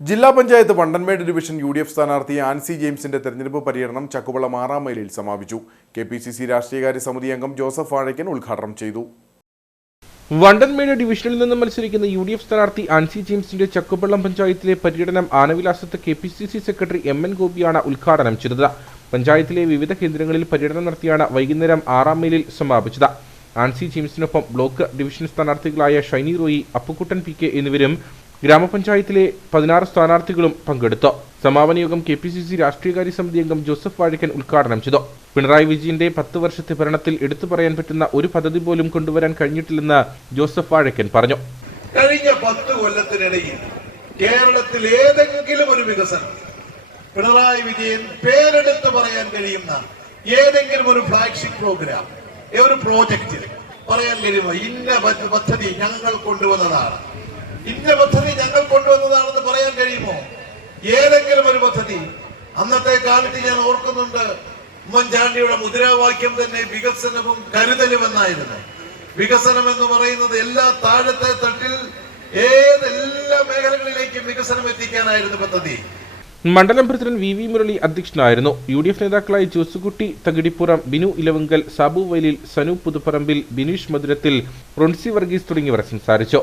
ജില്ലാ panchayat Vandanmedu division U D F സ്ഥാനാർത്ഥി ആൻസി ജെയിംസിന്റെ തെരഞ്ഞെടുപ്പ് പര്യടനം ചക്കുവളം ആറാം മൈലിൽ സമാപിച്ചു. കെ പി സി സി രാഷ്ട്രീയകാര്യ സമിതി അംഗം ജോസഫ് വാഴയ്ക്കൻ ഉദ്ഘാടനം ചെയ്തു. വണ്ടൻമേട് ഡിവിഷനിൽ നിന്ന് മത്സരിക്കുന്ന യു ഡി എഫ് സ്ഥാനാർത്ഥി ആൻസി ജെയിംസിന്റെ ചക്കുപള്ളം പഞ്ചായത്തിലെ പര്യടനം ആനവിലാസത്ത് K P C C secretary M N ഗോപിയാണ് ഉദ്ഘാടനം ചെയ്തത്. പഞ്ചായത്തിലെ വിവിധ കേന്ദ്രങ്ങളിൽ പര്യടനം നടത്തിയാണ് വൈകുന്നേരം ആറാം മൈലിൽ സമാപിച്ചത്. ആൻസി ജെയിംസിനൊപ്പം ബ്ലോക്ക് ഡിവിഷൻ സ്ഥാനാർത്ഥികളായ ഷൈനി റോയി അപ്പുക്കുട്ടൻ പി കെ എന്നിവരും ഗ്രാമപഞ്ചായത്തിലെ പതിനാറ് സ്ഥാനാർത്ഥികളും പങ്കെടുത്തു. സമാപന യോഗം കെ പി സി സി രാഷ്ട്രീയകാര്യ സമിതി അംഗം ജോസഫ് വാഴക്കൻ ഉദ്ഘാടനം ചെയ്തു. പിണറായി വിജയന്റെ പത്ത് വർഷത്തെ ഭരണത്തിൽ എടുത്തു പറയാൻ പറ്റുന്ന ഒരു പദ്ധതി പോലും കൊണ്ടുവരാൻ കഴിഞ്ഞിട്ടില്ലെന്ന് ജോസഫ് വാഴക്കൻ പറഞ്ഞു. കഴിഞ്ഞ പത്ത് കൊല്ലത്തിനിടയിൽ കേരളത്തിൽ ഏതെങ്കിലും ഒരു വികസനം പിണറായി വിജയൻ പേരെടുത്ത് പറയാൻ കഴിയുന്ന ഏതെങ്കിലും ഒരു ഫ്ലാഗ്ഷിപ്പ് പ്രോഗ്രാം ഒരു പ്രോജക്റ്റ് പറയാൻ കഴിയുമോ ഇന്ന പദ്ധതി ഞങ്ങൾ കൊണ്ടുവന്നതാണ്. ഇന്ന പദ്ധതി ഞങ്ങൾ കൊണ്ടുവന്നതാണെന്ന് പറയാൻ കഴിയുമോ? ഏതെങ്കിലും ഒരു പദ്ധതി. അന്നത്തെ കാലത്ത് ഞാൻ ഓർക്കുന്നുണ്ട് ഉമ്മൻചാണ്ടിയുടെ മുദ്രാവാക്യം തന്നെ വികസനവും കരുതലും എന്നായിരുന്നു വികസനം എന്ന് പറയുന്നത് എല്ലാ താഴത്തെ തട്ടിൽ ഏതെല്ലാ മേഖലകളിലേക്കും വികസനം എത്തിക്കാനായിരുന്നു പദ്ധതി. മണ്ഡലം പ്രസിഡന്റ് വി വി മുരളി അധ്യക്ഷനായിരുന്നു. യു ഡി എഫ് നേതാക്കളായ ജോസുകുട്ടി തകിടിപ്പുറം ബിനു ഇലവങ്കൽ സാബു വൈലിൽ സനു പുതുപ്പറമ്പിൽ ബിനീഷ് മധുരത്തിൽ റൊൺസി വർഗീസ് തുടങ്ങിയവർ സംസാരിച്ചു.